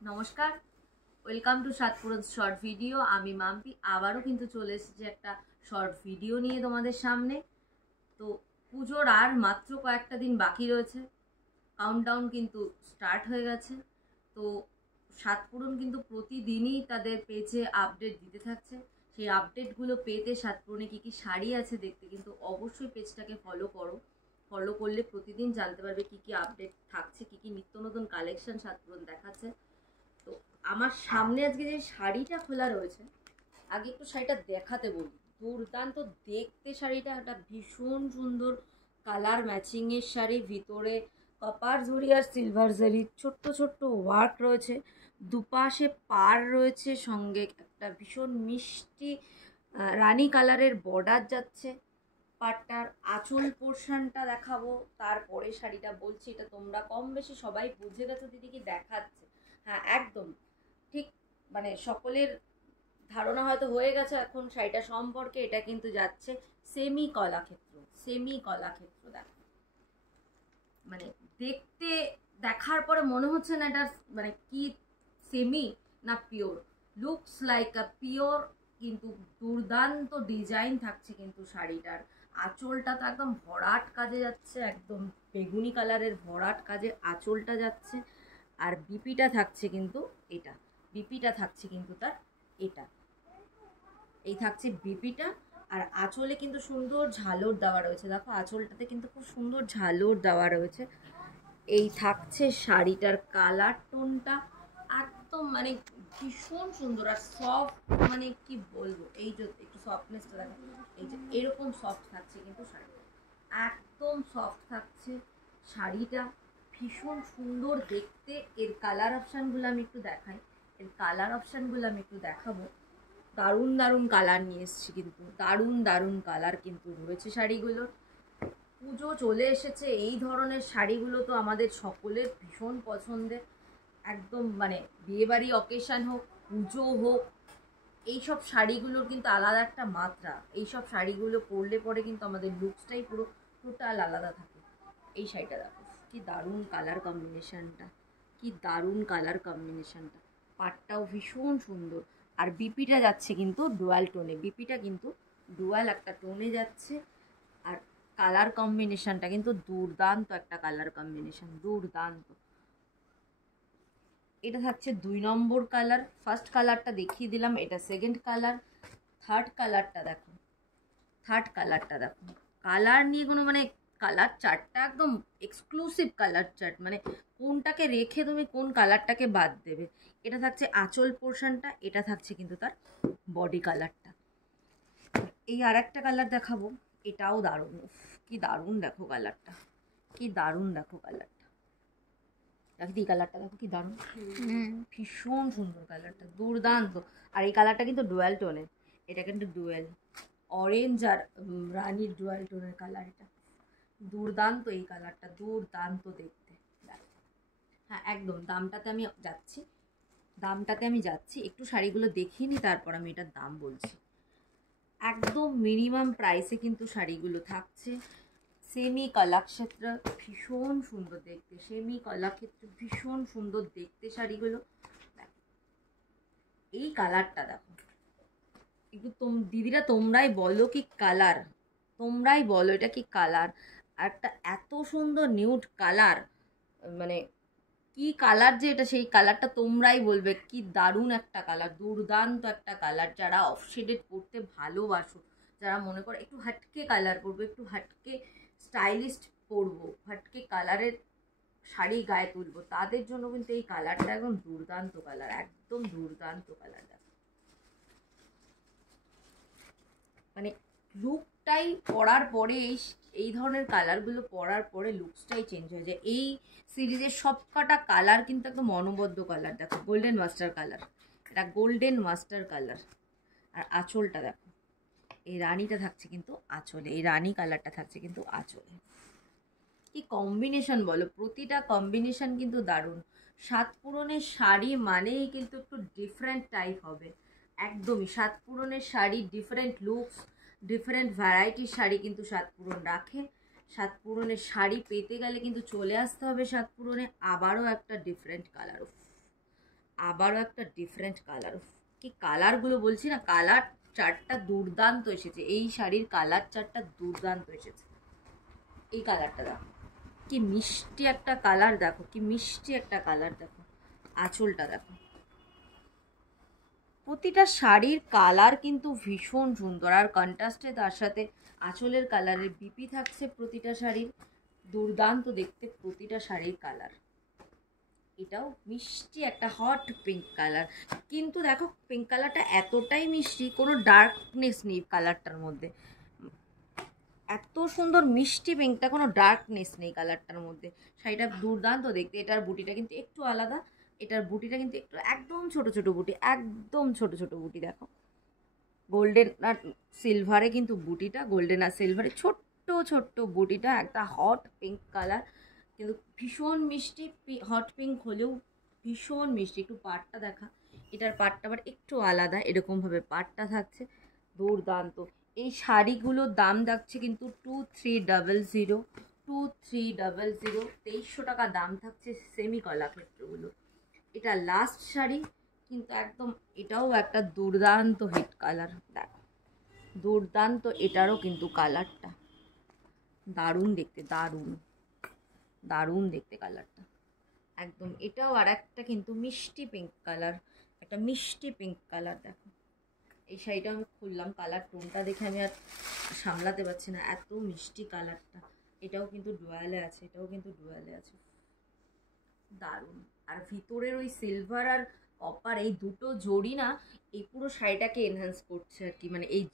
নমস্কার, welcome to সাতপুরন short video. আমি মাম্পি আবারও কিন্তু চলে এসেছি একটা শর্ট ভিডিও নিয়ে তোমাদের সামনে। তো পুজোর আর মাত্র কয়েকটা দিন বাকি রয়েছে, কাউন্টডাউন কিন্তু স্টার্ট হয়ে গেছে। তো সাতপুরন কিন্তু প্রতিদিনই তাদের পেজে আপডেট দিতে থাকছে। সেই আপডেটগুলো পেতে সাতপুরনে কী কী শাড়ি আছে দেখতে কিন্তু অবশ্যই পেজটাকে ফলো করো। ফলো করলে প্রতিদিন জানতে পারবে কী কী আপডেট থাকছে, কী কী নিত্য নতুন কালেকশন সাতপুরন দেখাচ্ছে। তো আমার সামনে আজকে যে শাড়িটা খোলা রয়েছে, আগে একটু শাড়িটা দেখাতে বলি। দুর্দান্ত দেখতে শাড়িটা, একটা ভীষণ সুন্দর কালার ম্যাচিংয়ের শাড়ি, ভিতরে কপার জরি আর সিলভার জরি ছোট্ট ছোট্ট ওয়ার্ক রয়েছে, দুপাশে পার রয়েছে, সঙ্গে একটা ভীষণ মিষ্টি রানী কালারের বর্ডার যাচ্ছে। পাটটার আঁচল পোর্শনটা দেখাবো, তারপরে শাড়িটা বলছি। এটা তোমরা কম বেশি সবাই বুঝে গেছো দিদি কি দেখাচ্ছে। হ্যাঁ, একদম ঠিক, মানে সকলের ধারণা হয়তো হয়ে গেছে এখন শাড়িটা সম্পর্কে। এটা কিন্তু যাচ্ছে সেমি কলাক্ষেত্র। সেমি কলাক্ষেত্র দেখো, মানে দেখতে দেখার পরে মনে হচ্ছে না এটা মানে কি সেমি না pure, looks like a pure. কিন্তু দুর্দান্ত ডিজাইন থাকছে কিন্তু শাড়িটার। আঁচলটা তো একদম ভরাট কাজে যাচ্ছে, একদম বেগুনি কালারের ভরাট কাজে আঁচলটা যাচ্ছে। আর বিপিটা থাকছে কিন্তু এটা, বিপিটা থাকছে কিন্তু তার এটা, এই থাকছে বিপিটা। আর আঁচলে কিন্তু সুন্দর ঝালর দেওয়া রয়েছে, দেখো আঁচলটাতে কিন্তু খুব সুন্দর ঝালর দেওয়া রয়েছে। এই থাকছে শাড়িটার কালার টোনটা, একদম মানে ভীষণ সুন্দর আর সফট। মানে কি বলবো, এই যে একটু সফটনেসটা দেখো, এই যে এরকম সফট থাকছে কিন্তু শাড়িটা, একদম সফট থাকছে শাড়িটা, ভীষণ সুন্দর দেখতে। এর কালার অপশানগুলো আমি একটু দেখাই, এর কালার অপশানগুলো আমি একটু দেখাবো। দারুণ দারুণ কালার নিয়ে এসেছি কিন্তু, দারুণ দারুণ কালার কিন্তু রয়েছে শাড়িগুলোর। পুজো চলে এসেছে, এই ধরনের শাড়িগুলো তো আমাদের সকলের ভীষণ পছন্দের। একদম মানে বিয়েবাড়ি অকেশান হোক, পুজো হোক, এইসব শাড়িগুলোর কিন্তু আলাদা একটা মাত্রা। এইসব শাড়িগুলো পরলে পরে কিন্তু আমাদের লুকসটাই পুরো টোটাল আলাদা থাকে। এই শাড়িটা দেখো, কি দারুণ কালার কম্বিনেশনটা, কি দারুণ কালার কম্বিনেশনটা। পাটটাও ভীষণ সুন্দর। আর বিপিটা যাচ্ছে কিন্তু ডুয়াল টোনে, বিপিটা কিন্তু ডুয়াল একটা টোনে যাচ্ছে। আর কালার কম্বিনেশনটা কিন্তু দুর্দান্ত একটা কালার কম্বিনেশন, দুর্দান্ত। এটা থাকছে 2 নম্বর কালার, ফার্স্ট কালারটা দেখিয়ে দিলাম, এটা সেকেন্ড কালার। থার্ড কালারটা দেখো, থার্ড কালারটা দেখো, কালার নিয়ে কোনো মানে কালার চার্টটা একদম এক্সক্লুসিভ কালার চার্ট, মানে কোনটাকে রেখে তুমি কোন কালারটাকে বাদ দেবে। এটা থাকছে আঁচল পোর্শনটা, এটা থাকছে কিন্তু তার বডি কালারটা। এই আর একটা কালার দেখাবো, এটাও দারুণ, কি দারুণ দেখো কালারটা, কি দারুণ দেখো কালারটা। দেখো এই কালারটা দেখো কি দারুণ, ভীষণ সুন্দর কালারটা, দুর্দান্ত। আর এই কালারটা কিন্তু ডুয়াল টোনের, এটা কিন্তু ডুয়াল অরেঞ্জ আর রানির ডুয়াল টোনের কালার। এটা দুর্দান্ত, এই কালারটা দুর্দান্ত দেখতে। হ্যাঁ একদম, দামটাতে আমি যাচ্ছি একটু শাড়িগুলো দেখিয়ে নিই, তারপর আমি এটার দাম বলছি। একদম মিনিমাম প্রাইসে কিন্তু শাড়িগুলো থাকছে। সেমি কলাক্ষেত্র, ভীষণ সুন্দর দেখতে, সেমি কলাক্ষেত্র ভীষণ সুন্দর দেখতে শাড়িগুলো। এই কালারটা দেখো, একটু দিদিরা তোমরাই বলো কি কালার, তোমরাই বলো এটা কি কালার। আর একটা এত সুন্দর নিউড কালার, মানে কি কালার যে এটা, সেই কালারটা তোমরাই বলবে। কি দারুণ একটা কালার, দুর্দান্ত একটা কালার। যারা অফ শেডেড পরতে ভালোবাসো, যারা মনে করো একটু হাটকে কালার পরবো, একটু হাটকে স্টাইলিস্ট পরবো, হাটকে কালারের শাড়ি গায়ে তুলবো, তাদের জন্য কিন্তু এই কালারটা একদম দুর্দান্ত কালার, একদম দুর্দান্ত কালার। মানে লুকটাই পরার পরে এই ধরনের কালারগুলো পরার পরে লুকসটাই চেঞ্জ হয়ে যায়। এই সিরিজের সবকটা কালার কিন্তু একদম অনবদ্য কালার। দেখো গোল্ডেন মাস্টার কালার, এটা গোল্ডেন মাস্টার কালার। আর আঁচলটা দেখো, এই রানীটা থাকছে কিন্তু আঁচলে, এই রানী কালারটা থাকছে কিন্তু আঁচলে। কি কম্বিনেশন বলো, প্রতিটা কম্বিনেশন কিন্তু দারুণ। সাতপুরনের শাড়ি মানেই কিন্তু একটু ডিফারেন্ট টাইপ হবে, একদমই। সাতপুরনের শাড়ি ডিফারেন্ট লুকস, ডিফারেন্ট ভ্যারাইটির শাড়ি কিন্তু সাতপুরন রাখে। সাতপুরনের শাড়ি পেতে গেলে কিন্তু চলে আসতে হবে সাতপুরনে। আবারও একটা ডিফারেন্ট কালার, আবারও একটা ডিফারেন্ট কালার, কি কালারগুলো বলছি না, কালার চারটা দুর্দান্ত এসেছে, এই শাড়ির কালার চারটা দুর্দান্ত এসেছে। এই কালারটা দেখো কি মিষ্টি একটা কালার, দেখো কি মিষ্টি একটা কালার, দেখো আঁচলটা দেখো, প্রতিটা শাড়ির কালার কিন্তু ভীষণ সুন্দর, আর কন্ট্রাস্টে তার সাথে আঁচলের কালারের বিপি থাকছে প্রতিটা শাড়ির, দুর্দান্ত দেখতে প্রতিটা শাড়ির কালার। এটাও মিষ্টি একটা হট পিঙ্ক কালার, কিন্তু দেখো পিঙ্ক কালারটা এতটাই মিষ্টি, কোনো ডার্কনেস নেই কালারটার মধ্যে, এত সুন্দর মিষ্টি পিঙ্কটা, কোনো ডার্কনেস নেই কালারটার মধ্যে। শাড়িটা দুর্দান্ত দেখতে। এটার বুটিটা কিন্তু একটু আলাদা, এটার বুটিটা কিন্তু একটু একদম ছোট ছোট বুটি, একদম ছোট ছোট বুটি, দেখো গোল্ডেন আর সিলভারে কিন্তু বুটিটা, গোল্ডেন আর সিলভারে ছোট্ট ছোট্ট বুটিটা, একটা হট পিঙ্ক কালার, কিন্তু ভীষণ মিষ্টি, হট পিঙ্ক হলেও ভীষণ মিষ্টি। একটু পাড়টা দেখা, এটার পাড়টা আবার একটু আলাদা, এরকমভাবে পাড়টা থাকছে, দুর্দান্ত। এই শাড়িগুলোর দাম থাকছে কিন্তু 2300, 2300, 2300 টাকা দাম থাকছে সেমি কলাক্ষেত্রগুলো। এটা লাস্ট শাড়ি কিন্তু একদম, এটাও একটা দুর্দান্ত হিট কালার, দেখো দুর্দান্ত, এটারও কিন্তু কালারটা দারুণ দেখতে, দারুণ দারুণ দেখতে কালারটা একদম। এটাও আর একটা কিন্তু মিষ্টি পিঙ্ক কালার, একটা মিষ্টি পিঙ্ক কালার, দেখো এই শাড়িটা আমি খুললাম, কালার টোনটা দেখে আমি আর সামলাতে পারছি না, এত মিষ্টি কালারটা। এটাও কিন্তু ডুয়ালে আছে, এটাও কিন্তু ডুয়ালে আছে, দারুণ। আর ভিতরের ওই সিলভার আর কপার এই দুটো জড়ি না, এই পুরো শাড়িটাকে এনহ্যান্স করছে আর কি, মানে এই